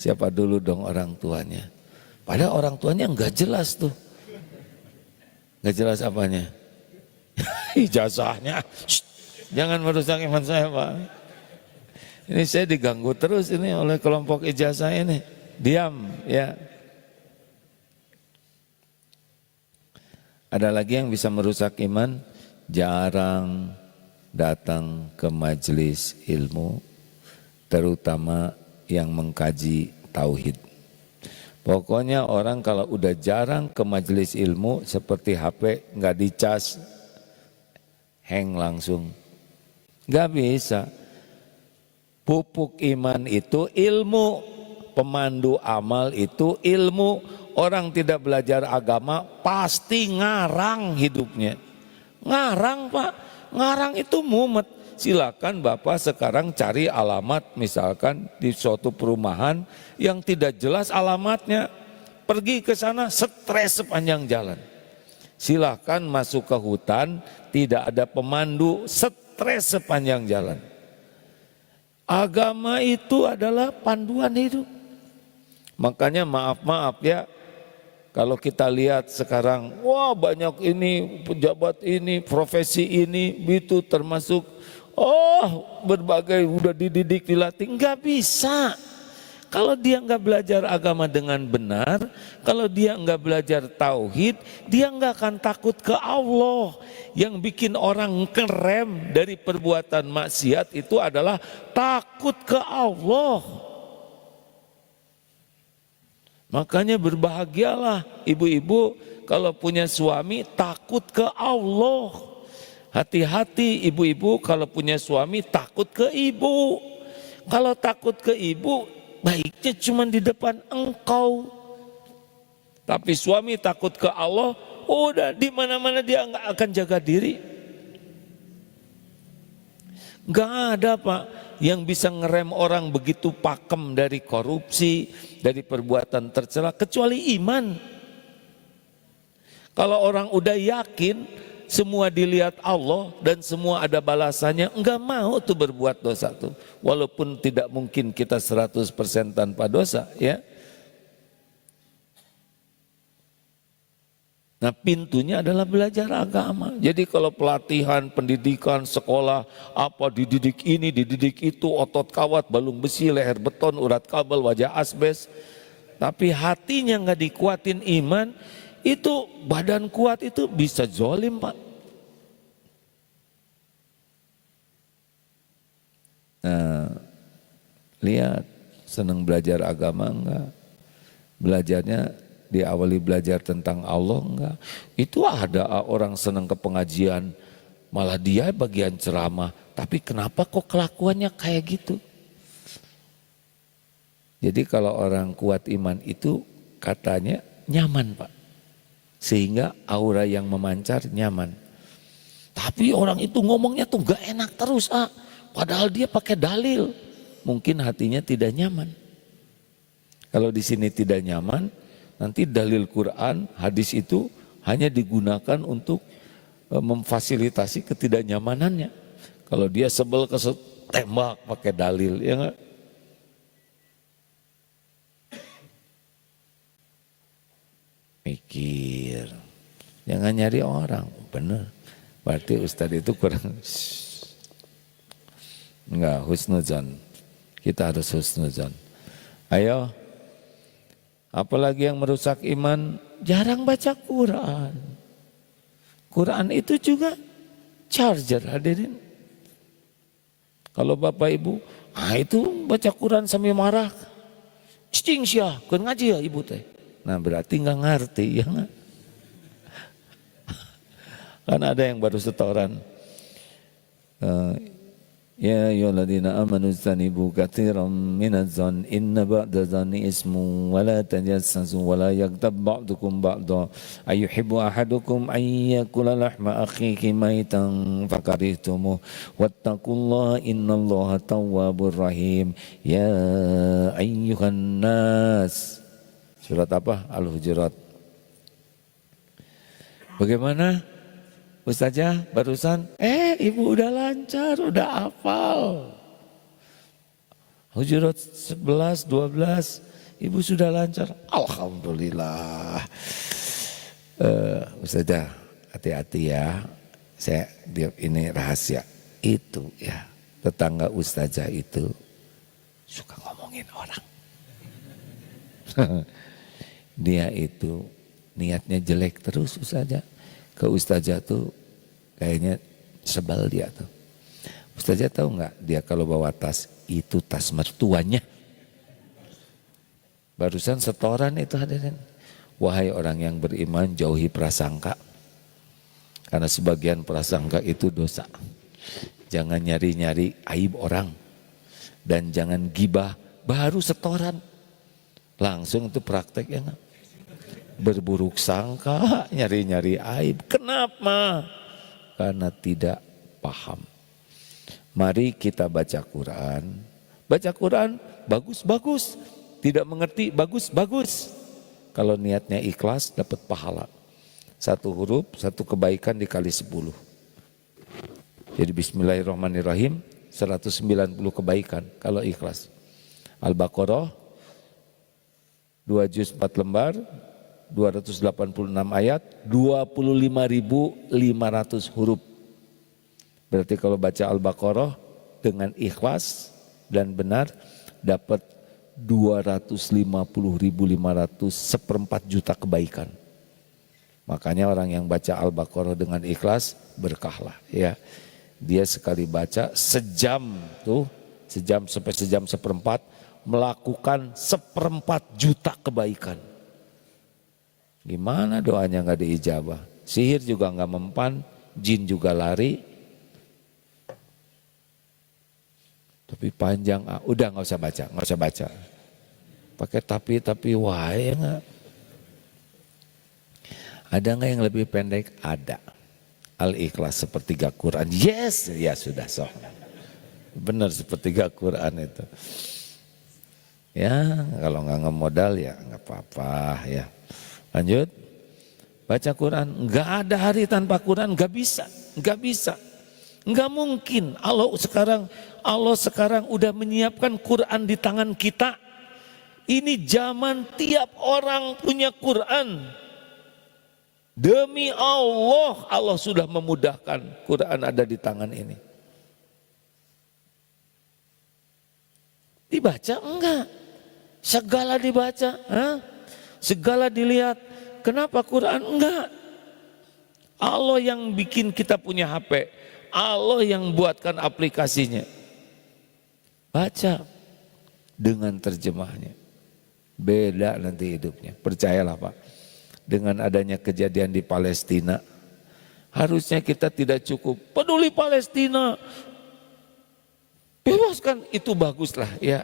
Siapa dulu dong orang tuanya. Padahal orang tuanya enggak jelas tuh. Enggak jelas apanya. Ijazahnya. Jangan merusak iman saya Pak. Ini saya diganggu terus ini oleh kelompok ijazah ini. Diam ya. Ada lagi yang bisa merusak iman, jarang datang ke majelis ilmu, terutama yang mengkaji tauhid. Pokoknya orang kalau udah jarang ke majelis ilmu seperti HP nggak dicas, hang langsung. Nggak bisa. Pupuk iman itu ilmu, pemandu amal itu ilmu. Orang tidak belajar agama pasti ngarang hidupnya. Ngarang Pak, ngarang itu mumet. Silakan Bapak sekarang cari alamat misalkan di suatu perumahan yang tidak jelas alamatnya. Pergi ke sana stres sepanjang jalan. Silakan masuk ke hutan, tidak ada pemandu, stres sepanjang jalan. Agama itu adalah panduan hidup. Makanya maaf ya, kalau kita lihat sekarang, wah banyak ini pejabat ini, profesi ini, itu termasuk, berbagai udah dididik, dilatih, nggak bisa. Kalau dia nggak belajar agama dengan benar, kalau dia nggak belajar tauhid, dia nggak akan takut ke Allah. Yang bikin orang kerem dari perbuatan maksiat itu adalah takut ke Allah. Makanya berbahagialah ibu-ibu kalau punya suami takut ke Allah. Hati-hati ibu-ibu kalau punya suami takut ke ibu. Kalau takut ke ibu baiknya cuma di depan engkau. Tapi suami takut ke Allah, udah di mana-mana dia nggak akan jaga diri. Nggak ada Pak yang bisa ngerem orang begitu pakem dari korupsi, dari perbuatan tercela, kecuali iman. Kalau orang udah yakin semua dilihat Allah dan semua ada balasannya, enggak mau tuh berbuat dosa tuh. Walaupun tidak mungkin kita 100% tanpa dosa ya. Nah pintunya adalah belajar agama. Jadi kalau pelatihan, pendidikan, sekolah, apa dididik ini, dididik itu, otot kawat, balung besi, leher beton, urat kabel, wajah asbes. Tapi hatinya nggak dikuatin iman, itu badan kuat itu bisa zolim Pak. Nah lihat, senang belajar agama enggak? Belajarnya diawali belajar tentang Allah enggak? Itu ada orang senang ke pengajian, malah dia bagian ceramah, tapi kenapa kok kelakuannya kayak gitu? Jadi kalau orang kuat iman itu katanya nyaman Pak, sehingga aura yang memancar nyaman. Tapi orang itu ngomongnya tuh gak enak terus padahal dia pakai dalil, mungkin hatinya tidak nyaman. Kalau di sini tidak nyaman, nanti dalil Quran, hadis itu hanya digunakan untuk memfasilitasi ketidaknyamanannya. Kalau dia sebel tembak pakai dalil, ya enggak? Mikir, jangan nyari orang, bener. Berarti Ustadz itu kurang, enggak husnuzon. Kita harus husnuzon. Ayo, Apalagi yang merusak iman, jarang baca Quran. Quran itu juga charger hadirin. Kalau Bapak Ibu, itu baca Quran sambil marah. Cicing syah, kan ngaji ya ibu teh. Nah berarti nggak ngerti ya nggak? Kan ada yang baru setoran. Ya ayyuhalladzina amanu ijtanibu katsiran minadh-dhanni inna ba'dadh-dhanni ismun wa la tajassasu wa la yaghtab ba'dukum ba'dha ayuhibbu ahadukum an yakula lahma akhihi maitan fakarihtumuh wattaqullaha innallaha tawwabur rahim ya ayyuhan nas. Surat apa? Al-Hujurat. Bagaimana Ustazah barusan? Ibu udah lancar, udah hafal. Hujurat 11, 12, ibu sudah lancar. Alhamdulillah. Ustazah, hati-hati ya. Ini rahasia. Itu ya, tetangga Ustazah itu suka ngomongin orang. Dia itu niatnya jelek terus Ustazah. Ke Ustazah tuh kayaknya sebel dia tuh. Ustazah tahu nggak dia kalau bawa tas itu tas mertuanya. Barusan setoran itu hadirin. Wahai orang yang beriman jauhi prasangka. Karena sebagian prasangka itu dosa. Jangan nyari-nyari aib orang. Dan jangan gibah baru setoran. Langsung itu praktek ya nggak? Berburuk sangka, nyari-nyari aib. Kenapa? Karena tidak paham. Mari kita baca Quran. Baca Quran bagus-bagus. Tidak mengerti bagus-bagus. Kalau niatnya ikhlas dapat pahala. Satu huruf, satu kebaikan dikali 10. Jadi bismillahirrahmanirrahim 190 kebaikan kalau ikhlas. Al-Baqarah 2 juz 4 lembar 286 ayat, 25.500 huruf. Berarti kalau baca Al-Baqarah dengan ikhlas dan benar dapat 250.500 seperempat juta kebaikan. Makanya orang yang baca Al-Baqarah dengan ikhlas berkahlah ya. Dia sekali baca sejam sampai sejam seperempat melakukan seperempat juta kebaikan. Gimana doanya nggak diijabah? Sihir juga nggak mempan, jin juga lari. Tapi panjang, udah nggak usah baca. Pakai tapi wah ya nggak. Ada nggak yang lebih pendek? Ada. Al-Ikhlas sepertiga Quran. Yes, ya sudah sok. Benar sepertiga Quran itu. Ya kalau nggak ngemodal ya nggak apa-apa ya. Lanjut, baca Quran, nggak ada hari tanpa Quran, nggak bisa, nggak mungkin. Allah sekarang udah menyiapkan Quran di tangan kita. Ini zaman tiap orang punya Quran. Demi Allah sudah memudahkan Quran ada di tangan ini. Dibaca enggak? Segala dibaca, segala dilihat. Kenapa Quran? Enggak. Allah yang bikin kita punya HP. Allah yang buatkan aplikasinya. Baca dengan terjemahnya. Beda nanti hidupnya. Percayalah Pak. Dengan adanya kejadian di Palestina. Harusnya kita tidak cukup peduli Palestina. Bebaskan, itu baguslah ya.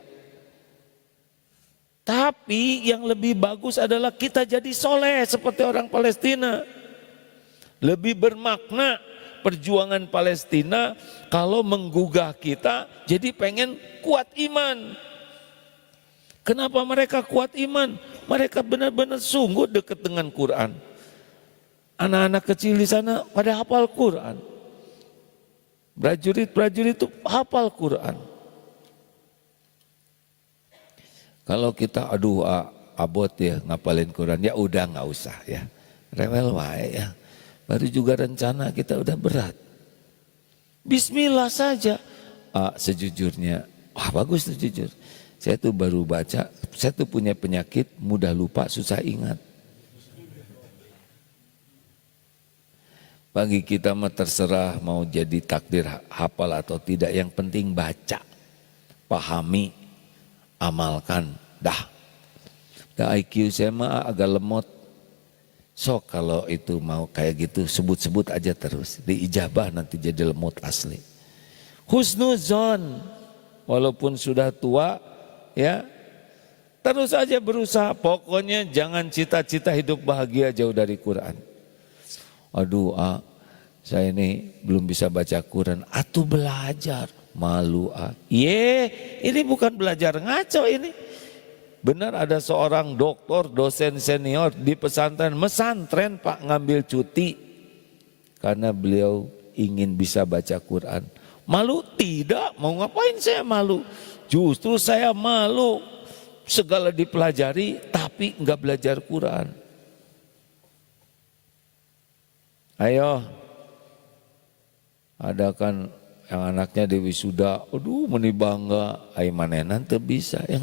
Tapi yang lebih bagus adalah kita jadi soleh seperti orang Palestina. Lebih bermakna perjuangan Palestina kalau menggugah kita jadi pengen kuat iman. Kenapa mereka kuat iman? Mereka benar-benar sungguh dekat dengan Quran. Anak-anak kecil di sana pada hafal Quran. Prajurit itu hafal Quran. Kalau kita abot ya ngapalin Quran, ya udah nggak usah ya. Rewel wae ya. Baru juga rencana kita udah berat. Bismillah saja. Sejujurnya, bagus tuh jujur. Saya tuh baru baca, saya tuh punya penyakit mudah lupa, susah ingat. Bagi kita mah terserah mau jadi takdir hafal atau tidak, yang penting baca, pahami, amalkan, dah. IQ saya mah agak lemot. So kalau itu mau kayak gitu sebut-sebut aja terus, diijabah nanti jadi lemot asli. Husnuzon, walaupun sudah tua ya, terus aja berusaha. Pokoknya jangan cita-cita hidup bahagia jauh dari Quran. Aduh, saya ini belum bisa baca Quran. Atuh belajar, malu. Ini bukan belajar ngaco ini. Benar ada seorang doktor, dosen senior di pesantren, mesantren Pak, ngambil cuti karena beliau ingin bisa baca Quran. Malu? Tidak, mau ngapain saya malu? Justru saya malu segala dipelajari tapi enggak belajar Quran. Ayo, ada kan yang anaknya di wisuda, aduh meni bangga, ai manenan teu bisa ya.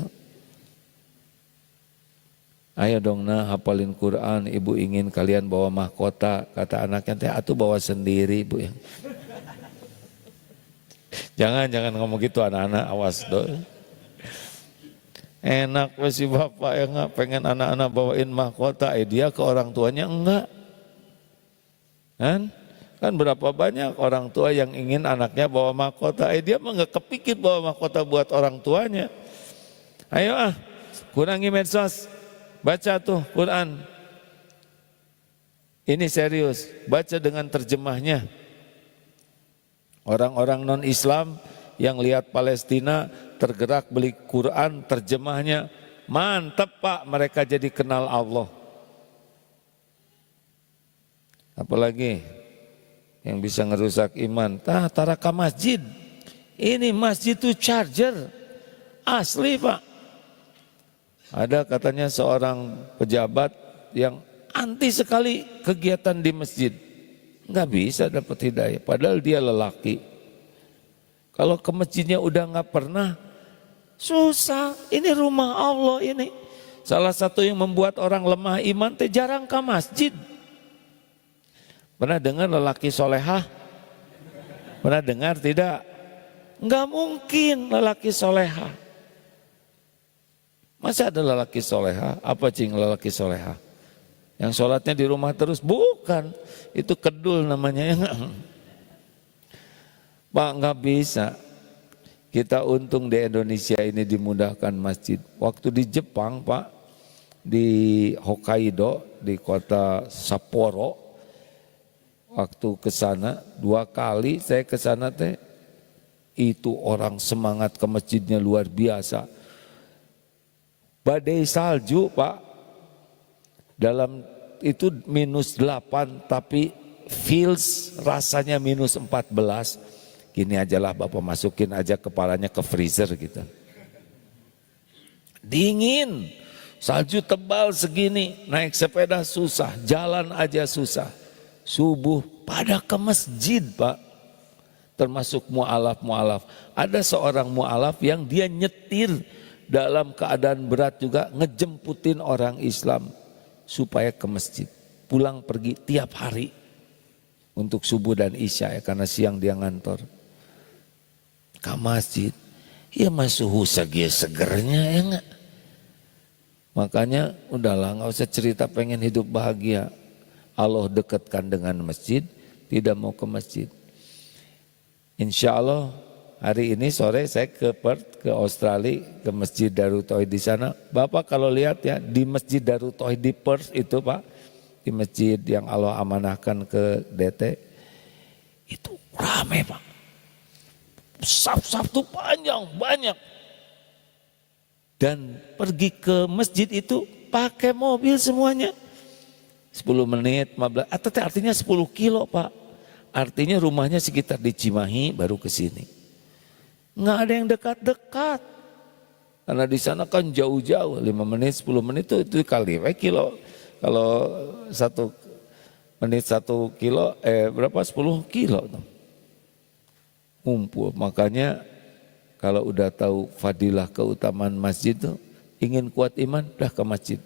Ayo dong nah hafalin Quran, ibu ingin kalian bawa mahkota, kata anaknya teh atuh bawa sendiri bu ya. Jangan ngomong gitu anak-anak, awas dong. Enak si bapak ya nggak pengen anak-anak bawain mahkota, dia ke orang tuanya enggak. Kan berapa banyak orang tua yang ingin anaknya bawa mahkota, dia mah nggak kepikir bawa mahkota buat orang tuanya. Ayo kurangi medsos. Baca tuh Quran. Ini serius, baca dengan terjemahnya. Orang-orang non-Islam yang lihat Palestina tergerak beli Quran terjemahnya. Mantap Pak, mereka jadi kenal Allah. Apalagi yang bisa ngerusak iman. Taraka masjid. Ini masjid itu charger. Asli Pak. Ada katanya seorang pejabat yang anti sekali kegiatan di masjid. Nggak bisa dapat hidayah, padahal dia lelaki. Kalau ke masjidnya udah nggak pernah, susah. Ini rumah Allah ini. Salah satu yang membuat orang lemah iman teh jarang ke masjid. Pernah dengar lelaki solehah? Pernah dengar tidak? Nggak mungkin lelaki solehah. Masa ada lelaki soleha? Apa cing lelaki soleha? Yang sholatnya di rumah terus? Bukan, itu kedul namanya. Pak nggak bisa. Kita untung di Indonesia ini dimudahkan masjid. Waktu di Jepang Pak, di Hokkaido, di kota Sapporo, waktu ke sana 2 kali saya ke sana teh, itu orang semangat ke masjidnya luar biasa. Badai salju Pak, dalam itu -8 tapi feels rasanya -14. Gini aja lah Bapak masukin aja kepalanya ke freezer gitu. Dingin, salju tebal segini, naik sepeda susah, jalan aja susah. Subuh pada ke masjid Pak, termasuk mu'alaf. Ada seorang mu'alaf yang dia nyetir dalam keadaan berat juga ngejemputin orang Islam supaya ke masjid. Pulang pergi tiap hari untuk subuh dan isya ya, karena siang dia ngantor. Ke masjid, ya masuk segia segernya ya enggak. Makanya udahlah nggak usah cerita pengen hidup bahagia. Allah dekatkan dengan masjid, tidak mau ke masjid. Insya Allah hari ini sore saya ke Perth, ke Australia, ke Masjid Darut Tauhid di sana. Bapak kalau lihat ya di Masjid Darut Tauhid di Perth itu Pak, di masjid yang Allah amanahkan ke DT, itu ramai Pak. Saf-saf tuh panjang, banyak. Dan pergi ke masjid itu pakai mobil semuanya. 10 menit, 15, artinya 10 kilo Pak. Artinya rumahnya sekitar di Cimahi baru ke sini. Nggak ada yang dekat-dekat. Karena di sana kan jauh-jauh, 5 menit, 10 menit itu kali kilo. Kalau 1 menit 1 kilo, berapa 10 kilo tuh. Ngumpul, makanya Kalau udah tahu fadilah keutamaan masjid tuh, ingin kuat iman, udah ke masjid.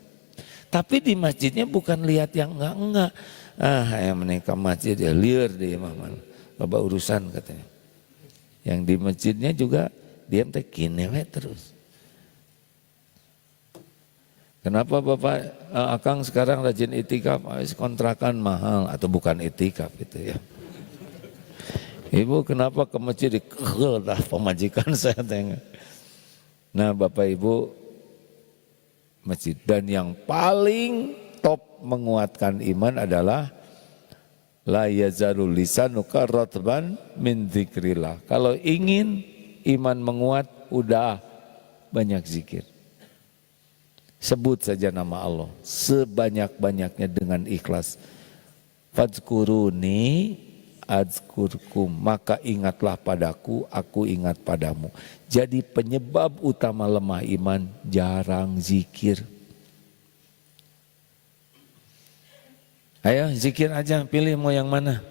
Tapi di masjidnya bukan lihat yang enggak. Yang menikah masjid ya liar dia Imam. Loba urusan katanya. Yang di masjidnya juga diam teh kene terus. Kenapa Bapak Akang sekarang rajin itikaf? Kontrakan mahal atau bukan itikaf itu ya. Ibu kenapa ke masjid dah pemajikan saya tengok. Nah Bapak Ibu masjid dan yang paling top menguatkan iman adalah la yazalul lisanuka ratban min dzikrillah. Kalau ingin iman menguat udah banyak zikir. Sebut saja nama Allah sebanyak-banyaknya dengan ikhlas. Fadzkuruni adzkurkum, maka ingatlah padaku, aku ingat padamu. Jadi penyebab utama lemah iman jarang zikir. Ayo zikir aja, pilih mau yang mana.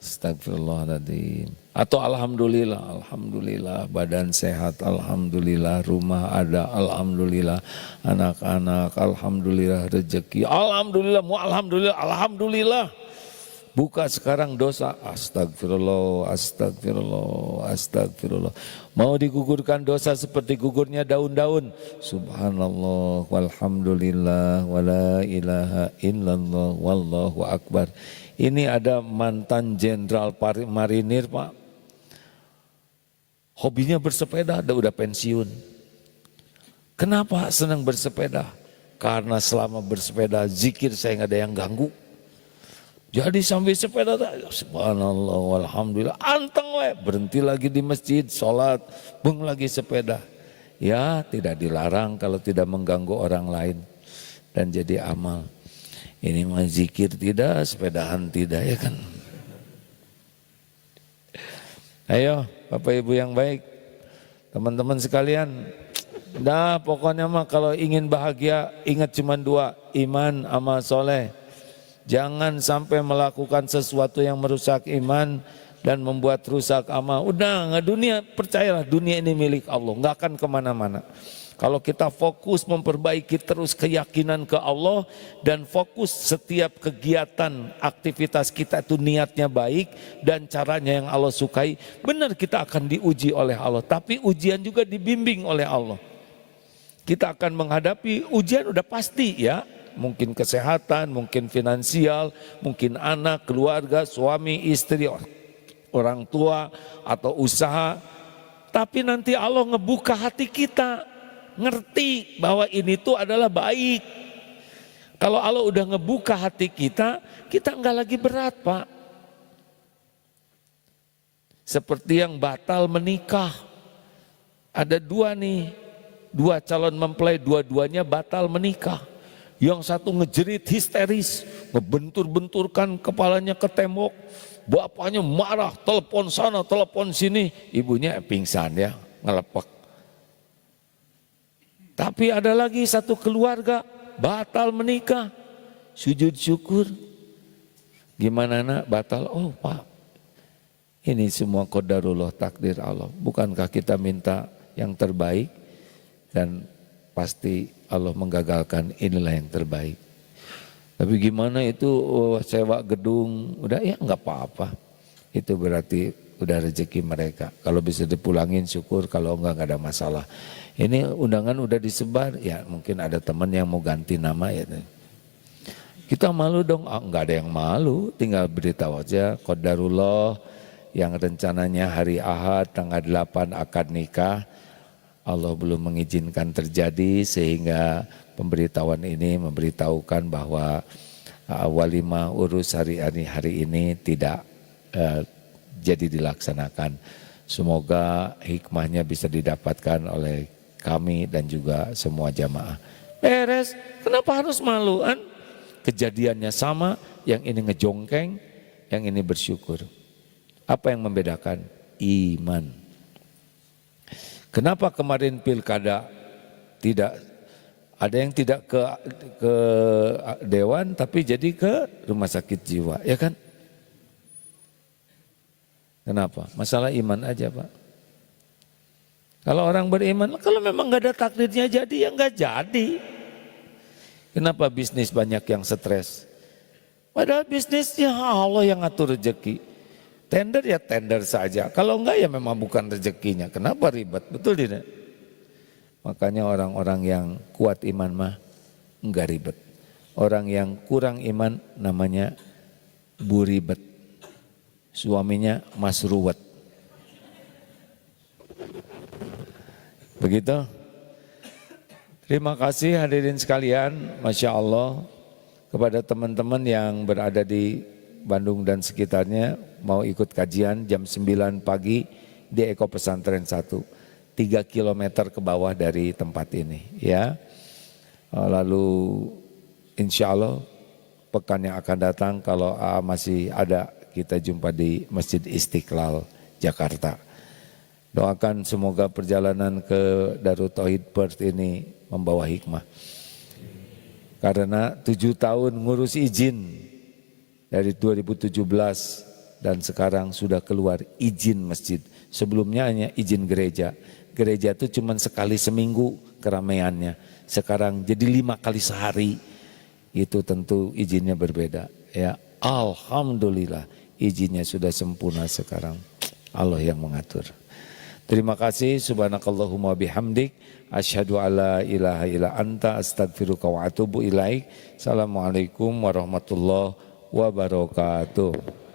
Astagfirullahaladzim. Atau alhamdulillah, alhamdulillah badan sehat, alhamdulillah rumah ada, alhamdulillah anak-anak, alhamdulillah rezeki, alhamdulillah, mu alhamdulillah, alhamdulillah. Buka sekarang dosa, astagfirullah, astagfirullah, astagfirullah. Mau digugurkan dosa seperti gugurnya daun-daun. Subhanallah, walhamdulillah, wala ilaha illallah, wallahu akbar. Ini ada mantan jenderal marinir Pak. Hobinya bersepeda, udah pensiun. Kenapa senang bersepeda? Karena selama bersepeda zikir saya nggak ada yang ganggu. Jadi sambil sepeda, subhanallah, walhamdulillah, anteng we, berhenti lagi di masjid, sholat, beng lagi sepeda. Ya tidak dilarang kalau tidak mengganggu orang lain dan jadi amal. Ini mah zikir tidak, sepedahan tidak ya kan. Ayo Bapak Ibu yang baik, teman-teman sekalian. Nah pokoknya mah kalau ingin bahagia ingat cuma dua, iman amal soleh. Jangan sampai melakukan sesuatu yang merusak iman dan membuat rusak amal. Udah nggak, dunia percayalah dunia ini milik Allah, nggak akan kemana-mana. Kalau kita fokus memperbaiki terus keyakinan ke Allah dan fokus setiap kegiatan aktivitas kita itu niatnya baik dan caranya yang Allah sukai, benar kita akan diuji oleh Allah. Tapi ujian juga dibimbing oleh Allah. Kita akan menghadapi ujian udah pasti ya. Mungkin kesehatan, mungkin finansial, mungkin anak, keluarga, suami, istri, orang tua, atau usaha. Tapi nanti Allah ngebuka hati kita, ngerti bahwa ini tuh adalah baik. Kalau Allah udah ngebuka hati kita, kita enggak lagi berat Pak. Seperti yang batal menikah. Ada dua nih, dua calon mempelai, dua-duanya batal menikah. Yang satu ngejerit histeris, ngebentur-benturkan kepalanya ke tembok. Bapaknya marah, telepon sana, telepon sini. Ibunya pingsan ya, ngelepek. Tapi ada lagi satu keluarga batal menikah, sujud syukur. Gimana nak batal? Oh Pak, ini semua qadarullah, takdir Allah. Bukankah kita minta yang terbaik dan pasti Allah menggagalkan, inilah yang terbaik. Tapi gimana itu sewa gedung, udah ya nggak apa-apa. Itu berarti udah rezeki mereka. Kalau bisa dipulangin syukur, kalau enggak ada masalah. Ini undangan udah disebar, ya mungkin ada teman yang mau ganti nama ya. Kita malu dong, enggak ada yang malu, tinggal beritahu aja qadarullah yang rencananya hari Ahad tanggal 8 akad nikah. Allah belum mengizinkan terjadi sehingga pemberitahuan ini memberitahukan bahwa walimah urus hari ini tidak jadi dilaksanakan. Semoga hikmahnya bisa didapatkan oleh kami dan juga semua jamaah. Beres, kenapa harus maluan? Kejadiannya sama, yang ini ngejongkeng, yang ini bersyukur. Apa yang membedakan? Iman. Kenapa kemarin pilkada tidak ada yang tidak ke dewan tapi jadi ke rumah sakit jiwa, ya kan? Kenapa? Masalah iman aja Pak. Kalau orang beriman, kalau memang nggak ada takdirnya jadi, ya nggak jadi. Kenapa bisnis banyak yang stres? Padahal bisnisnya Allah yang ngatur rezeki. Tender ya tender saja. Kalau enggak ya memang bukan rezekinya. Kenapa ribet? Betul tidak? Makanya orang-orang yang kuat iman mah enggak ribet. Orang yang kurang iman namanya buribet. Suaminya masruwet. Begitu. Terima kasih hadirin sekalian, Masya Allah, kepada teman-teman yang berada di Bandung dan sekitarnya mau ikut kajian jam 9 pagi di Eko Pesantren 1, 3 km ke bawah dari tempat ini. Ya, lalu insya Allah pekan yang akan datang kalau masih ada, kita jumpa di Masjid Istiqlal Jakarta. Doakan semoga perjalanan ke Darut Tauhid Perth ini membawa hikmah. Karena 7 tahun ngurus izin dari 2017 dan sekarang sudah keluar izin masjid. Sebelumnya hanya izin gereja. Gereja itu cuma sekali seminggu keramaiannya. Sekarang jadi 5 kali sehari. Itu tentu izinnya berbeda. Ya, alhamdulillah izinnya sudah sempurna sekarang. Allah yang mengatur. Terima kasih, subhanakallahumma bihamdik, asyhadu alla ilaha illa anta, astagfiruka wa atubu ilaik. Assalamualaikum warahmatullahi wabarakatuh.